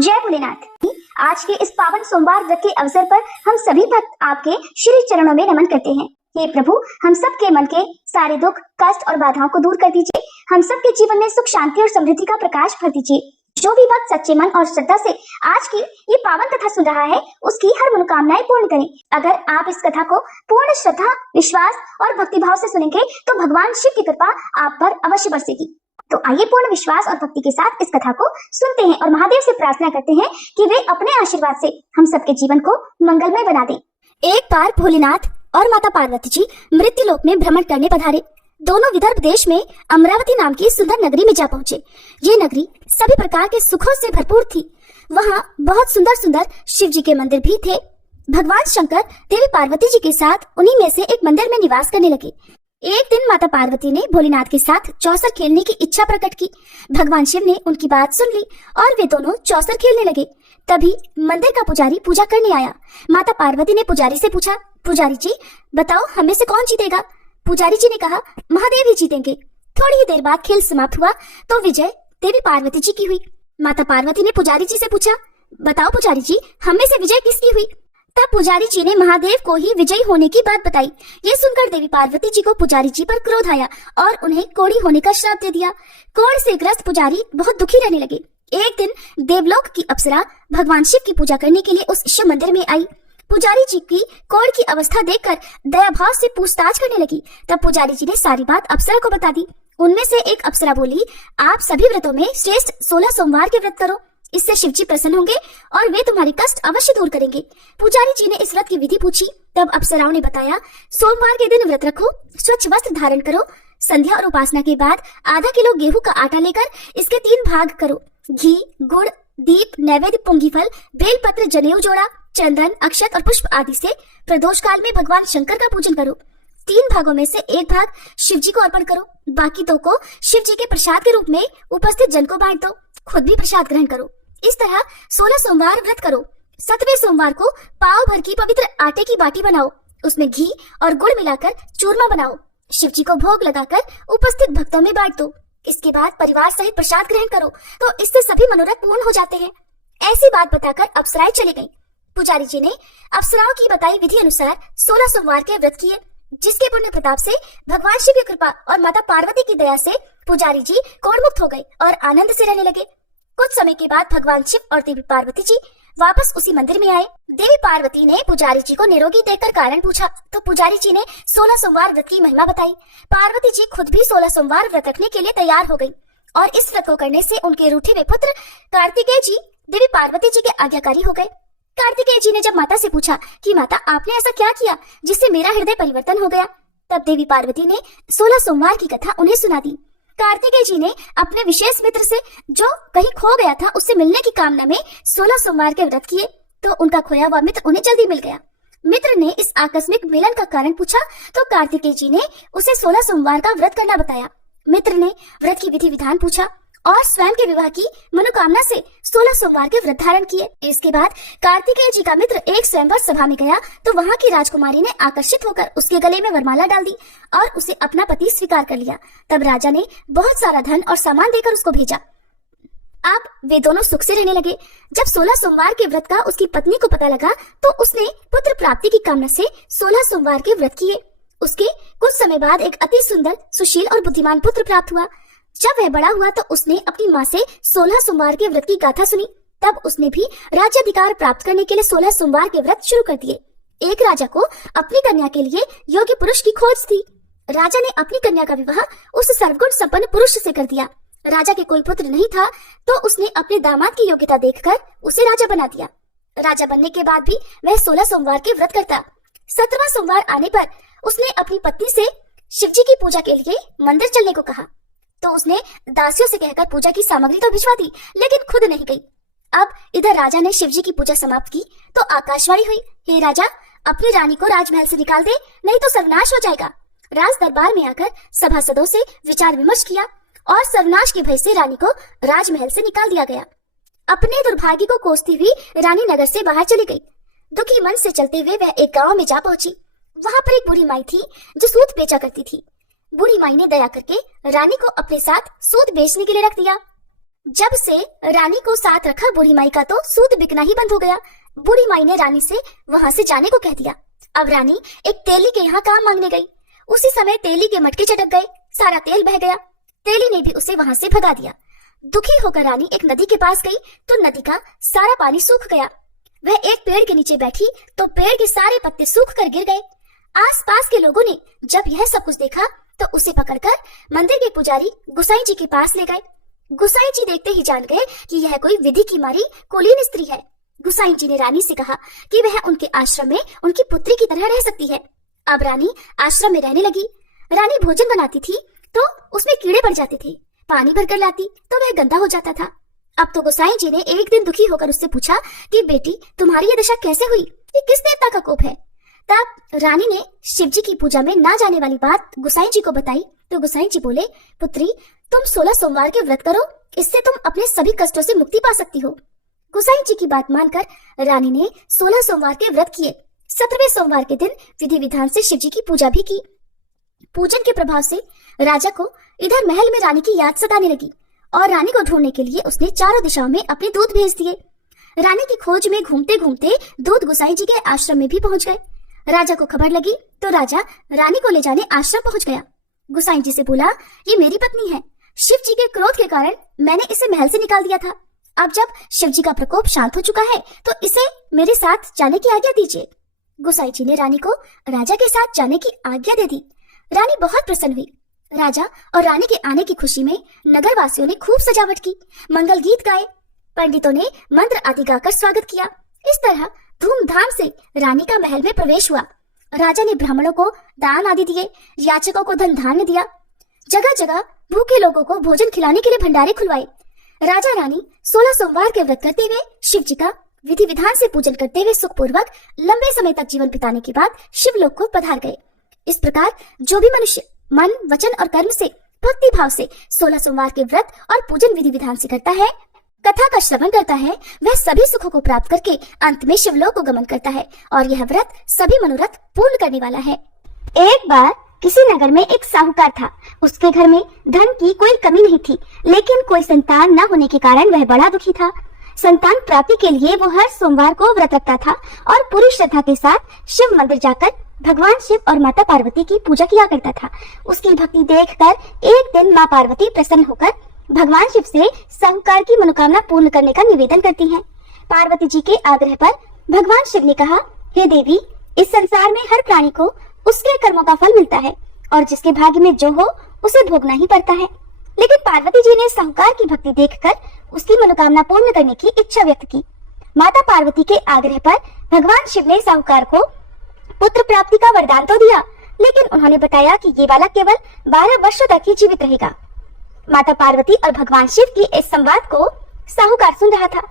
जय भोलेनाथ। आज के इस पावन सोमवार व्रत के अवसर पर हम सभी भक्त आपके श्री चरणों में नमन करते हैं। हे प्रभु, हम सब के मन के सारे दुख, कष्ट और बाधाओं को दूर कर दीजिए। हम सब के जीवन में सुख, शांति और समृद्धि का प्रकाश भर दीजिए। जो भी भक्त सच्चे मन और श्रद्धा से आज की ये पावन कथा सुन रहा है, उसकी हर मनोकामनाएं पूर्ण करें। अगर आप इस कथा को पूर्ण श्रद्धा, विश्वास और भक्तिभाव से सुनेंगे तो भगवान शिव की कृपा आप पर अवश्य बरसेगी। तो आइए पूर्ण विश्वास और भक्ति के साथ इस कथा को सुनते हैं और महादेव से प्रार्थना करते हैं कि वे अपने आशीर्वाद से हम सबके जीवन को मंगलमय बना दें। एक बार भोलेनाथ और माता पार्वती जी मृत्यु लोक में भ्रमण करने पधारे। दोनों विदर्भ देश में अमरावती नाम की सुंदर नगरी में जा पहुंचे। ये नगरी सभी प्रकार के सुखों से भरपूर थी। वहाँ बहुत सुंदर सुंदर शिव जी के मंदिर भी थे। भगवान शंकर देवी पार्वती जी के साथ उन्हीं में से एक मंदिर में निवास करने लगे। एक दिन माता पार्वती ने भोलेनाथ के साथ चौसर खेलने की इच्छा प्रकट की। भगवान शिव ने उनकी बात सुन ली और वे दोनों चौसर खेलने लगे। तभी मंदिर का पुजारी पूजा करने आया। माता पार्वती ने पुजारी से पूछा, पुजारी जी बताओ हमें से कौन जीतेगा? पुजारी जी ने कहा, महादेव ही जीतेंगे। थोड़ी ही देर बाद खेल समाप्त हुआ तो विजय देवी पार्वती जी की हुई। माता पार्वती ने पुजारी जी से पूछा, बताओ पुजारी जी हमें से विजय किसकी हुई? तब पुजारी जी ने महादेव को ही विजयी होने की बात बताई। ये सुनकर देवी पार्वती जी को पुजारी जी पर क्रोध आया और उन्हें कोढ़ी होने का श्राप दे दिया। कोढ़ से ग्रस्त पुजारी बहुत दुखी रहने लगे। एक दिन देवलोक की अप्सरा भगवान शिव की पूजा करने के लिए उस शिव मंदिर में आई। पुजारी जी की कोढ़ की अवस्था देखकर दया भाव से पूछताछ करने लगी। तब पुजारी जी ने सारी बात अप्सरा को बता दी। उनमें से एक अप्सरा बोली, आप सभी व्रतों में श्रेष्ठ 16 सोमवार के व्रत करो, इससे शिव जी प्रसन्न होंगे और वे तुम्हारी कष्ट अवश्य दूर करेंगे। पुजारी जी ने इस व्रत की विधि पूछी। तब अप्सराओं ने बताया, सोमवार के दिन व्रत रखो, स्वच्छ वस्त्र धारण करो, संध्या और उपासना के बाद आधा किलो गेहूं का आटा लेकर इसके 3 भाग करो। घी, गुड़, दीप, नैवेद्य, पुंगीफल, बेलपत्र, जनेऊ जोड़ा, चंदन, अक्षत और पुष्प आदि से प्रदोष काल में भगवान शंकर का पूजन करो। 3 भागों में से 1 भाग शिव जी को अर्पण करो, बाकी 2 को शिव जी के प्रसाद के रूप में उपस्थित जन को बांट दो, खुद भी प्रसाद ग्रहण करो। इस तरह 16 सोमवार व्रत करो। 7वें सोमवार को पाव भर की पवित्र आटे की बाटी बनाओ, उसमें घी और गुड़ मिलाकर चूरमा बनाओ, शिव जी को भोग लगाकर उपस्थित भक्तों में बांट दो। इसके बाद परिवार सहित प्रसाद ग्रहण करो तो इससे सभी मनोरथ पूर्ण हो जाते हैं। ऐसी बात बताकर अप्सराएं चली गईं। पुजारी जी ने अप्सराओं की बताई विधि अनुसार 16 सोमवार के व्रत किए, जिसके पुण्य प्रताप से भगवान शिव की कृपा और माता पार्वती की दया से पुजारी जी कोढ़ मुक्त हो गए और आनंद से रहने लगे। कुछ समय के बाद भगवान शिव और देवी पार्वती जी वापस उसी मंदिर में आए। देवी पार्वती ने पुजारी जी को निरोगी देखकर कारण पूछा तो पुजारी जी ने 16 सोमवार व्रत की महिमा बताई। पार्वती जी खुद भी 16 सोमवार व्रत रखने के लिए तैयार हो गई और इस व्रत को करने से उनके रूठे हुए पुत्र कार्तिकेय जी देवी पार्वती जी के आज्ञाकारी हो गए। कार्तिकेय जी ने जब माता से पूछा कि माता आपने ऐसा क्या किया जिससे मेरा हृदय परिवर्तन हो गया, तब देवी पार्वती ने 16 सोमवार की कथा उन्हें सुना दी। कार्तिकेय जी ने अपने विशेष मित्र से जो कहीं खो गया था उससे मिलने की कामना में 16 सोमवार के व्रत किए तो उनका खोया हुआ मित्र उन्हें जल्दी मिल गया। मित्र ने इस आकस्मिक मिलन का कारण पूछा तो कार्तिकेय जी ने उसे 16 सोमवार का व्रत करना बताया। मित्र ने व्रत की विधि विधान पूछा और स्वयं के विवाह की मनोकामना से 16 सोमवार के व्रत धारण किए। इसके बाद कार्तिकेय जी का मित्र एक स्वयंवर सभा में गया तो वहाँ की राजकुमारी ने आकर्षित होकर उसके गले में वरमाला डाल दी और उसे अपना पति स्वीकार कर लिया। तब राजा ने बहुत सारा धन और सामान देकर उसको भेजा। अब वे दोनों सुख से रहने लगे। जब 16 सोमवार के व्रत का उसकी पत्नी को पता लगा तो उसने पुत्र प्राप्ति की कामना से 16 सोमवार के व्रत किए। उसके कुछ समय बाद एक अति सुंदर, सुशील और बुद्धिमान पुत्र प्राप्त हुआ। जब वह बड़ा हुआ तो उसने अपनी माँ से 16 सोमवार के व्रत की गाथा सुनी। तब उसने भी राज्याधिकार प्राप्त करने के लिए 16 सोमवार के व्रत शुरू कर दिए। एक राजा को अपनी कन्या के लिए योग्य पुरुष की खोज थी। राजा ने अपनी कन्या का विवाह उस सर्वगुण संपन्न पुरुष से कर दिया। राजा के कोई पुत्र नहीं था तो उसने अपने दामाद की योग्यता देखकर उसे राजा बना दिया। राजा बनने के बाद भी वह 16 सोमवार के व्रत करता। 17वां सोमवार आने पर उसने अपनी पत्नी से शिव जी की पूजा के लिए मंदिर चलने को कहा तो उसने दासियों से कहकर पूजा की सामग्री तो भिजवा दी लेकिन खुद नहीं गई। अब इधर राजा ने शिव जी की पूजा समाप्त की तो आकाशवाणी हुई, हे राजा अपनी रानी को राजमहल से निकाल दे, नहीं तो सर्वनाश हो जाएगा। राज दरबार में आकर सभासदों से विचार विमर्श किया और सर्वनाश के भय से रानी को राजमहल से निकाल दिया गया। अपने दुर्भाग्य को कोसती हुई रानी नगर से बाहर चली गई। दुखी मन से चलते हुए वह एक गाँव में जा पहुंची। वहाँ पर एक बूढ़ी माई थी जो सूत बेचा करती थी। बूढ़ी माई ने दया करके रानी को अपने साथ सूत बेचने के लिए रख दिया। जब से रानी को साथ रखा बूढ़ी माई का तो सूद बिकना ही बंद हो गया। बूढ़ी माई ने रानी से वहां से जाने को कह दिया। अब रानी एक तेली के यहाँ काम मांगने गई। उसी समय तेली के मटके चटक गए, सारा तेल बह गया। तेली ने भी उसे वहां से भगा दिया। दुखी होकर रानी एक नदी के पास गई तो नदी का सारा पानी सूख गया। वह एक पेड़ के नीचे बैठी तो पेड़ के सारे पत्ते सूख कर गिर गए। आसपास के लोगों ने जब यह सब कुछ देखा तो उसे पकड़कर मंदिर के पुजारी गुसाई जी के पास ले गए। गुसाई जी देखते ही जान गए कि यह कोई विधि की मारी कुलीन स्त्री है। गुसाई जी ने रानी से कहा कि वह उनके आश्रम में उनकी पुत्री की तरह रह सकती है। अब रानी आश्रम में रहने लगी। रानी भोजन बनाती थी तो उसमें कीड़े पड़ जाते थे, पानी भरकर लाती तो वह गंदा हो जाता था। अब तो गोसाई जी ने एक दिन दुखी होकर उससे पूछा कि बेटी तुम्हारी ये दशा कैसे हुई, ये किस देवता का कोप है। तब रानी ने शिव जी की पूजा में ना जाने वाली बात गोसाई जी को बताई तो गोसाई जी बोले, पुत्री तुम 16 सोमवार के व्रत करो, इससे तुम अपने सभी कष्टों से मुक्ति पा सकती हो। गोसाई जी की बात मानकर रानी ने 16 सोमवार के व्रत किए। 17वें सोमवार के दिन विधि विधान से शिव जी की पूजा भी की। पूजन के प्रभाव से राजा को इधर महल में रानी की याद सताने लगी और रानी को ढूंढने के लिए उसने चारों दिशाओं में अपने दूत भेज दिए। रानी की खोज में घूमते घूमते दूत गोसाई जी के आश्रम में भी पहुंच गए। राजा को खबर लगी तो राजा रानी को ले जाने आश्रम पहुंच गया। गोसाई जी से बोला, ये मेरी पत्नी है। शिव जी के क्रोध के कारण मैंने इसे महल से निकाल दिया था। अब जब शिव जी का प्रकोप शांत हो चुका है तो इसे मेरे साथ जाने की आज्ञा दीजिए। गोसाई जी ने रानी को राजा के साथ जाने की आज्ञा दे दी। रानी बहुत प्रसन्न हुई। राजा और रानी के आने की खुशी में नगर वासियों ने खूब सजावट की, मंगल गीत गाए, पंडितों ने मंत्र आदि गाकर स्वागत किया। इस तरह धूमधाम से रानी का महल में प्रवेश हुआ। राजा ने ब्राह्मणों को दान आदि दिए, याचकों को धन धान्य दिया। जगह जगह भूखे लोगों को भोजन खिलाने के लिए भंडारे खुलवाए। राजा रानी 16 सोमवार के व्रत करते हुए शिव जी का विधि विधान से पूजन करते हुए सुखपूर्वक लंबे समय तक जीवन बिताने के बाद शिवलोक को पधार गए। इस प्रकार जो भी मनुष्य मन, वचन और कर्म से भक्ति भाव से 16 सोमवार के व्रत और पूजन विधि विधान से करता है, कथा का श्रवण करता है, वह सभी सुखों को प्राप्त करके अंत में शिवलोक को गमन करता है और यह व्रत सभी मनोरथ पूर्ण करने वाला है। एक बार किसी नगर में एक साहूकार था। उसके घर में धन की कोई कमी नहीं थी, लेकिन कोई संतान न होने के कारण वह बड़ा दुखी था। संतान प्राप्ति के लिए वो हर सोमवार को व्रत रखता था और पूरी श्रद्धा के साथ शिव मंदिर जाकर भगवान शिव और माता पार्वती की पूजा किया करता था। उसकी भक्ति देखकर एक दिन माँ पार्वती प्रसन्न होकर भगवान शिव से साहूकार की मनोकामना पूर्ण करने का निवेदन करती हैं। पार्वती जी के आग्रह पर भगवान शिव ने कहा, हे देवी, इस संसार में हर प्राणी को उसके कर्मों का फल मिलता है और जिसके भाग्य में जो हो उसे भोगना ही पड़ता है। लेकिन पार्वती जी ने साहूकार की भक्ति देखकर उसकी मनोकामना पूर्ण करने की इच्छा व्यक्त की। माता पार्वती के आग्रह पर भगवान शिव ने साहूकार को पुत्र प्राप्ति का वरदान तो दिया, लेकिन उन्होंने बताया कि ये बालक केवल 12 वर्षों तक ही जीवित रहेगा। माता पार्वती और भगवान शिव की इस संवाद को साहूकार सुन रहा था,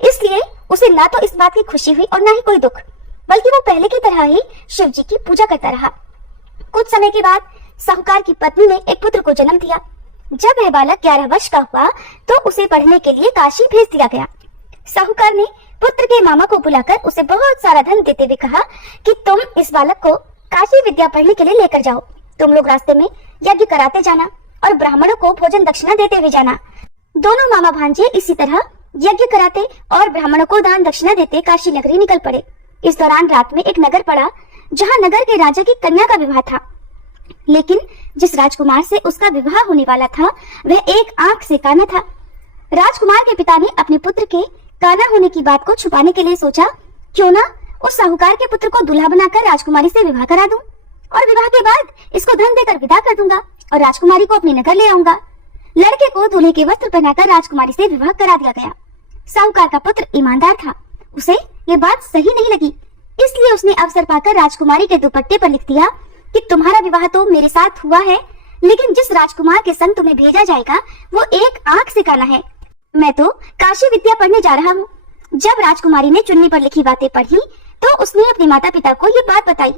इसलिए उसे ना तो इस बात की खुशी हुई और ना ही कोई दुख, बल्कि वो पहले की तरह ही शिव जी की पूजा करता रहा। कुछ समय के बाद साहूकार की पत्नी ने एक पुत्र को जन्म दिया। जब वह बालक 11 वर्ष का हुआ तो उसे पढ़ने के लिए काशी भेज दिया गया। साहूकार ने पुत्र के मामा को बुलाकर उसे बहुत सारा धन देते हुए कहा कि तुम इस बालक को काशी विद्या पढ़ने के लिए लेकर जाओ। तुम लोग रास्ते में यज्ञ कराते जाना और ब्राह्मणों को भोजन दक्षिणा देते हुए जाना। दोनों मामा भांजे इसी तरह यज्ञ कराते और ब्राह्मणों को दान दक्षिणा देते काशी नगरी निकल पड़े। इस दौरान रात में एक नगर पड़ा जहाँ नगर के राजा की कन्या का विवाह था, लेकिन जिस राजकुमार से उसका विवाह होने वाला था वह एक आंख से काना था। राजकुमार के पिता ने अपने पुत्र के काना होने की बात को छुपाने के लिए सोचा, क्यों ना उस साहूकार के पुत्र को दूल्हा बनाकर राजकुमारी से विवाह करा दूं और विवाह के बाद इसको धन देकर विदा कर दूंगा और राजकुमारी को अपने नगर ले आऊंगा। लड़के को दूल्हे के वस्त्र पहनाकर राजकुमारी से विवाह करा दिया गया। साहूकार का पुत्र ईमानदार था, उसे ये बात सही नहीं लगी, इसलिए उसने अवसर पाकर राजकुमारी के दुपट्टे पर लिख दिया कि तुम्हारा विवाह तो मेरे साथ हुआ है, लेकिन जिस राजकुमार के संग तुम्हें भेजा जाएगा वो एक आंख से काना है। मैं तो काशी विद्या पढ़ने जा रहा हूँ। जब राजकुमारी ने चुन्नी पर लिखी बातें पढ़ी तो उसने अपने माता पिता को ये बात बताई।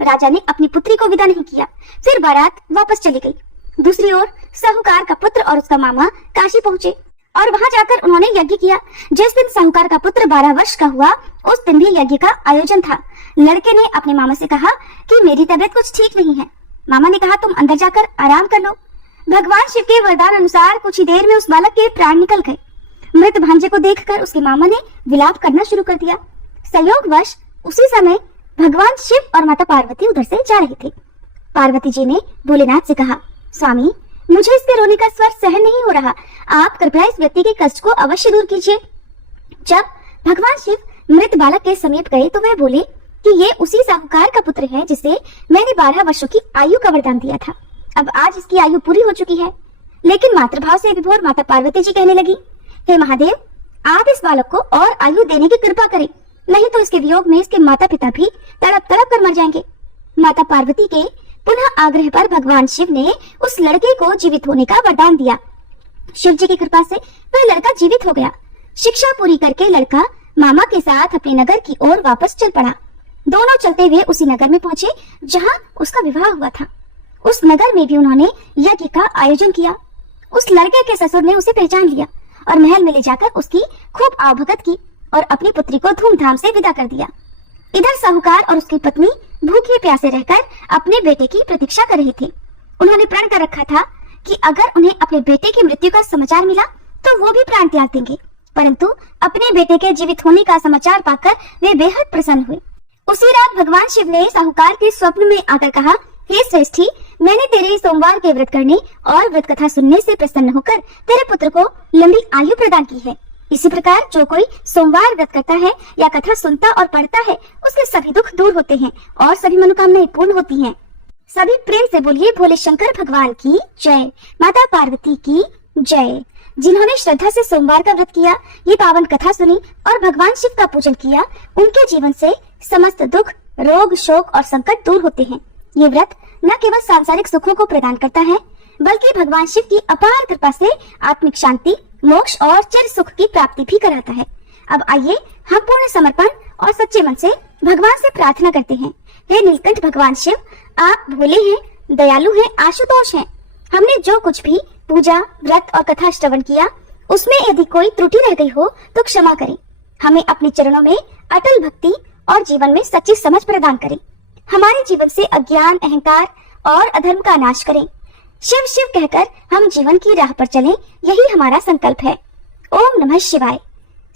राजा ने अपनी पुत्री को विदा नहीं किया, फिर बारात वापस चली गई। दूसरी ओर साहूकार का पुत्र और उसका मामा काशी पहुँचे और वहां जाकर उन्होंने यज्ञ किया। जिस दिन साहूकार का पुत्र 12 वर्ष का हुआ उस दिन भी यज्ञ का आयोजन था। लड़के ने अपने मामा से कहा कि मेरी तबीयत कुछ ठीक नहीं है। मामा ने कहा तुम अंदर जाकर आराम कर लो। भगवान शिव के वरदान अनुसार कुछ ही देर में उस बालक के प्राण निकल गए। मृत भांजे को देखकर उसके मामा ने विलाप करना शुरू कर दिया। संयोगवश उसी समय भगवान शिव और माता पार्वती उधर से जा रहे थे। पार्वती जी ने भोलेनाथ से कहा, स्वामी, मुझे इसके रोने का स्वर सहन नहीं हो रहा, आप कृपया इस व्यक्ति के कष्ट को अवश्य दूर कीजिए। जब भगवान शिव मृत बालक के समीप गए तो वह बोले कि ये उसी साहूकार का पुत्र है जिसे मैंने 12 वर्षों की आयु का वरदान दिया था। अब आज इसकी आयु पूरी हो चुकी है। लेकिन मातृभाव से विभोर माता पार्वती जी कहने लगी, हे महादेव, आप इस बालक को और आयु देने की कृपा करें, नहीं तो इसके वियोग में इसके माता पिता भी तड़प तड़प कर मर जाएंगे। माता पार्वती के पुनः आग्रह पर भगवान शिव ने उस लड़के को जीवित होने का वरदान दिया। शिव जी की कृपा से वह लड़का जीवित हो गया। शिक्षा पूरी करके लड़का मामा के साथ अपने नगर की ओर वापस चल पड़ा। दोनों चलते हुए उसी नगर में पहुंचे जहां उसका विवाह हुआ था। उस नगर में भी उन्होंने यज्ञ का आयोजन किया। उस लड़के के ससुर ने उसे पहचान लिया और महल में ले जाकर उसकी खूब आवभगत की और अपनी पुत्री को धूमधाम से विदा कर दिया। इधर साहूकार और उसकी पत्नी भूखे प्यासे रहकर अपने बेटे की प्रतीक्षा कर रहे थे। उन्होंने प्रण कर रखा था कि अगर उन्हें अपने बेटे की मृत्यु का समाचार मिला तो वो भी प्राण त्याग देंगे, परंतु अपने बेटे के जीवित होने का समाचार पाकर वे बेहद प्रसन्न हुए। उसी रात भगवान शिव ने साहूकार के स्वप्न में आकर कहा, हे श्रेष्ठी, मैंने तेरे सोमवार के व्रत करने और व्रत कथा सुनने से प्रसन्न होकर तेरे पुत्र को लंबी आयु प्रदान की है। इसी प्रकार जो कोई सोमवार व्रत करता है या कथा सुनता और पढ़ता है, उसके सभी दुख दूर होते हैं और सभी मनोकामनाएं पूर्ण होती हैं। सभी प्रेम से बोलिए, भोले शंकर भगवान की जय, माता पार्वती की जय। जिन्होंने श्रद्धा से सोमवार का व्रत किया, ये पावन कथा सुनी और भगवान शिव का पूजन किया, उनके जीवन से समस्त दुख, रोग, शोक और संकट दूर होते हैं। ये व्रत न केवल सांसारिक सुखों को प्रदान करता है, बल्कि भगवान शिव की अपार कृपा से आत्मिक शांति, मोक्ष और चिर सुख की प्राप्ति भी कराता है। अब आइए हम पूर्ण समर्पण और सच्चे मन से भगवान से प्रार्थना करते हैं। हे नीलकंठ भगवान शिव, आप भोले हैं, दयालु हैं, आशुतोष हैं। हमने जो कुछ भी पूजा, व्रत और कथा श्रवण किया, उसमें यदि कोई त्रुटि रह गई हो तो क्षमा करें। हमें अपने चरणों में अटल भक्ति और जीवन में सच्ची समझ प्रदान करें। हमारे जीवन से अज्ञान, अहंकार और अधर्म का नाश करें। शिव शिव कहकर हम जीवन की राह पर चलें, यही हमारा संकल्प है। ओम नमः शिवाय।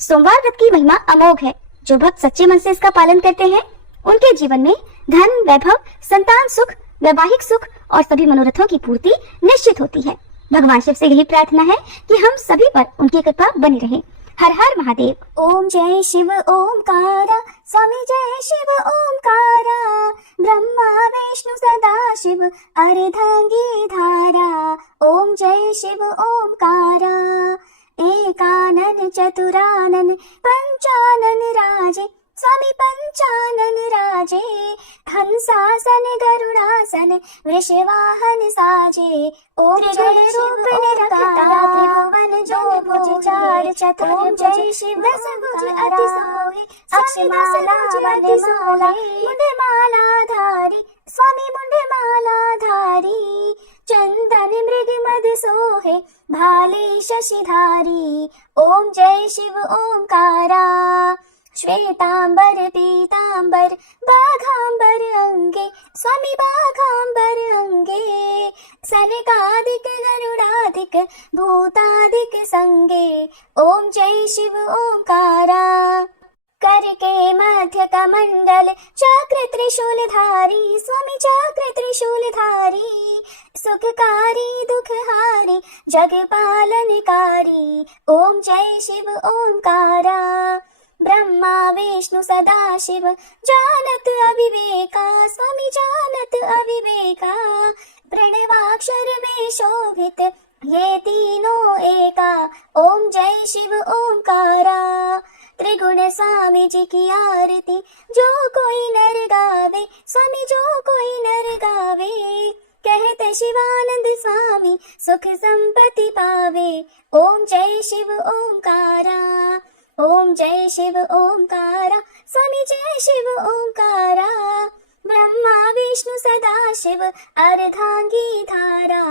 सोमवार व्रत की महिमा अमोघ है। जो भक्त सच्चे मन से इसका पालन करते हैं, उनके जीवन में धन, वैभव, संतान सुख, वैवाहिक सुख और सभी मनोरथों की पूर्ति निश्चित होती है। भगवान शिव से यही प्रार्थना है कि हम सभी पर उनकी कृपा बनी रहे। हर हर महादेव। ओम जय शिव ओमकारा, स्वामी जय शिव ओमकारा, ब्रह्मा विष्णु सदा शिव अर्धांगी धारा। ओम जय शिव ओमकारा, एकानन चतुरानन पंचानन राजे, स्वामी पंचानन राजे, हंसासन गरुड़ासन वृषवाहन साजे। ओम जय रूप निरखता त्रिभुवन जो भुज चार चतुर्भुज शिव दस भुज अति सोहे, अक्षमाला वंदे माला मुंडे माला धारी, स्वामी मुंडे माला धारी। चंदन मृग मद सोहे, भाले शशिधारी। ओम जय शिव ओमकारा, श्वेतांबर पीतांबर बाघांबर अंगे, स्वामी बाघांबर अंगे। सनकादिक गरुडादिक भूतादिक संगे। ओम जय शिव ओमकारा, कर के मध्य कमंडल चक्र त्रिशूलधारी, स्वामी चक्र त्रिशूलधारी। सुखकारी दुखहारी जग पालनकारी। ओम जय शिव ओमकारा, ब्रह्मा विष्णु सदा शिव जानत अविवेका, स्वामी जानत अविवेका। प्रणवाक्षर में शोभित ये तीनों एका। ओम जय शिव ओमकारा, त्रिगुण स्वामी जी की आरती जो कोई नर गावे, स्वामी जो कोई नर गावे। कहते शिवानंद स्वामी सुख संपत्ति पावे। ओम जय शिव ओमकारा, ओम जय शिव ओमकारा, स्वामी जय शिव ओमकारा। ब्रह्मा विष्णु सदा शिव अर्धांगी धारा।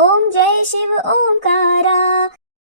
ओम जय शिव ओमकारा।